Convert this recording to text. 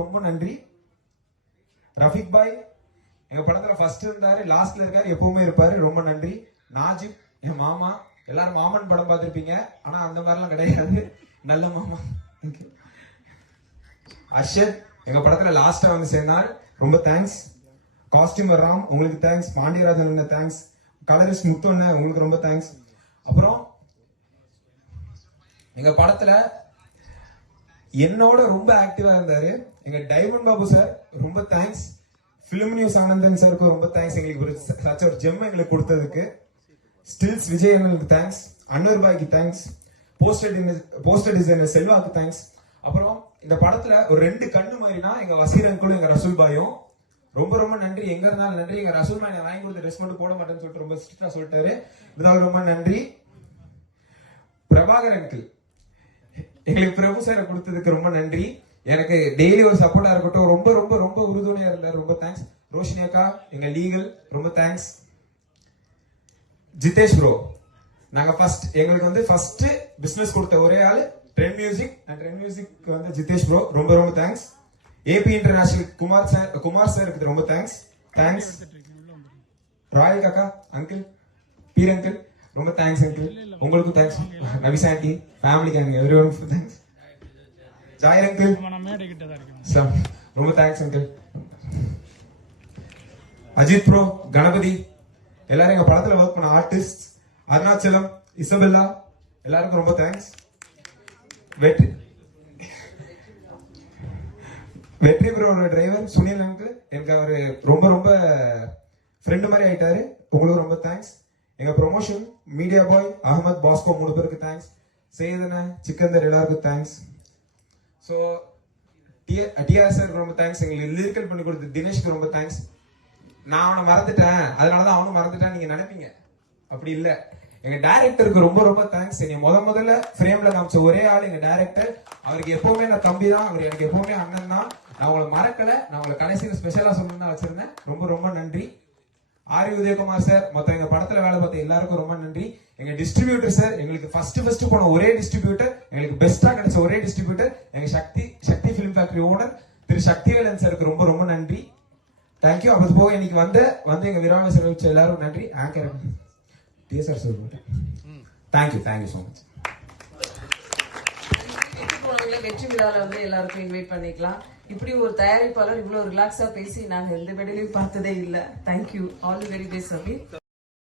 ரொம்ப நன்றி. ரஃபிக் பாய் எங்க படத்துல ஃபர்ஸ்ட் இருந்தாரு, லாஸ்ட்ல இருக்காரு, எப்பவுமே இருப்பாரு. ரொம்ப நன்றி. நாஜிப் என் மாமா, எல்லாரும் மாமன் படம் பார்த்திருப்பீங்க, ஆனா அந்த மாதிரிலாம் கிடையாது, நல்ல மாமா. அர்ஷத் எங்க படத்துல லாஸ்டா வந்து சேர்ந்தார், ரொம்ப தேங்க்ஸ். காஸ்டியூமர் ராம் உங்களுக்கு தேங்க்ஸ். பாண்டியராஜன் தேங்க்ஸ். கலரிஸ்ட் முத்தொன்னு உங்களுக்கு ரொம்ப தேங்க்ஸ். அப்புறம் எங்க படத்துல என்னோட ரொம்ப ஆக்டிவா இருந்தாரு எங்க டைமண்ட் பாபு சார், ரொம்ப தேங்க்ஸ். பிலிம் நியூஸ் ஆனந்தன் சாருக்கு ரொம்ப தேங்க்ஸ், எங்களுக்கு ஒரு ஜெம் எங்களுக்கு கொடுத்ததுக்கு. ஸ்டில்ஸ் விஜய் எங்களுக்கு தேங்க்ஸ். அன்வர் பாய்க்கு தேங்க்ஸ். போஸ்டர் டிசைனர் செல்வாக்கு தேங்க்ஸ். அப்புறம் இந்த படத்துல ஒரு 2 கண்ணு மாதிரினா எங்க வசீர் அங்கிளும் எங்க ரசூல் பாயும் ரொம்ப ரொம்ப நன்றி. எங்க இருந்தாலும் நன்றி. எங்க ரசூல் பாய் வாங்கி கொடுத்த ட்ரெஸ் மட்டும் போட மாட்டேன்னு சொல்லிட்டு ரொம்ப ஸ்ட்ரிக்டா சொல்லிட்டாரு, இருந்தாலும் ரொம்ப நன்றி. பிரபாகர் அங்கிள் எங்களுக்கு பிரபு சாரை கொடுத்ததுக்கு ரொம்ப நன்றி. எனக்கு டெய்லி ஒரு சப்போர்ட்டா இருக்கட்டும், ரொம்ப ரொம்ப ரொம்ப உறுதுணையா இருந்தார், ரொம்ப தேங்க்ஸ். ரோஷினி அக்கா எங்க லீகல், ரொம்ப தேங்க்ஸ். ஜிதேஷ் ப்ரோ, நாங்க எங்களுக்கு வந்து ஃபர்ஸ்ட் பிசினஸ் கொடுத்த ஒரே ஆள் trend music, and trend music வந்து ஜிதேஷ் ப்ரோ, ரொம்ப ரொம்ப தேங்க்ஸ். ஏபி இன்டர்நேஷனல் குமார் சாருக்கு ரொம்ப தேங்க்ஸ். தேங்க்ஸ். ராயல் காக்கா அங்கிள், பீர் அங்கிள், ரொம்ப தேங்க்ஸ் அங்கிள். உங்களுக்கும் தேங்க்ஸ். நவிஸ் ஆண்டி, ஃபேமிலி கேங், எவ்ரிவனுக்கும் தேங்க்ஸ். ஜாயர் அங்கிள், ரொம்ப thanks uncle. Ajith bro, Ganapathi, எல்லாரும் எங்க படத்துல ஒர்க் பண்ண ஆர்டிஸ்ட், அருணாச்சலம், இசபெல்லா, எல்லாருக்கும் ரொம்ப தேங்க்ஸ். வெற்றி ப்ரோட டிரைவர் சுனில் அங்கிள், எனக்கு அவரு ரொம்ப ரொம்ப ஃப்ரெண்ட் மாதிரி ஆயிட்டாரு, உங்களுக்கு ரொம்ப தேங்க்ஸ். எங்க ப்ரொமோஷன் மீடியா பாய் அகமத், பாஸ்கோ 3 பேருக்கு தேங்க்ஸ். சேதன, சிக்கந்தர் எல்லாருக்கும் தேங்க்ஸ். ஸோ டிஆர் சார் ரொம்ப தேங்க்ஸ். எங்களுக்கு லிரிக்கல் பண்ணி கொடுத்த தினேஷ்க்கு ரொம்ப தேங்க்ஸ். நான் அவனை மறந்துட்டேன், அதனாலதான் அவனும் மறந்துட்டான் நீங்க நினைப்பீங்க, அப்படி இல்ல. எங்க டைரக்டருக்கு ரொம்ப ரொம்ப தேங்க்ஸ். என்னை முதல்ல ஃப்ரேம்ல காமிச்ச ஒரே ஆள் எங்க டைரக்டர். அவருக்கு எப்பவுமே நான் தம்பி தான், அவர் எனக்கு எப்பவுமே அண்ணன் தான். நான் உங்களை மறக்கல, நான் உங்களை கடைசியில் ஸ்பெஷலா சொல்லணும்னு வச்சிருந்தேன். ரொம்ப ரொம்ப நன்றி. ஆர் உதயகுமார் சார், மொத்தம் எங்க படத்துல வேலை பார்த்த எல்லாருக்கும் ரொம்ப நன்றி. எங்க டிஸ்ட்ரிபியூட்டர் சார், எங்களுக்கு ஃபர்ஸ்ட் போன ஒரே டிஸ்ட்ரிபியூட்டர், எங்களுக்கு பெஸ்டா கிடைச்ச ஒரே டிஸ்ட்ரிபியூட்டர் எங்க சக்தி பிலிம் ஃபேக்டரி ஓனர் திரு சக்திவேலன் சாருக்கு ரொம்ப ரொம்ப நன்றி. தேங்க்யூ. அப்பது போக இன்னைக்கு வந்து எங்க விராம செலவிச்ச எல்லாரும் நன்றி. Anchor TSR sir, thank you so much. வெற்றி விழால வந்து எல்லாருக்கும் இன்வைட் பண்ணிக்கலாம். இப்படி ஒரு தயாரிப்பாளர் இவ்வளவு ரிலாக்ஸா பேசி நாங்க எந்த மேடையிலையும் பார்த்ததே இல்லை. Thank you. All the very best.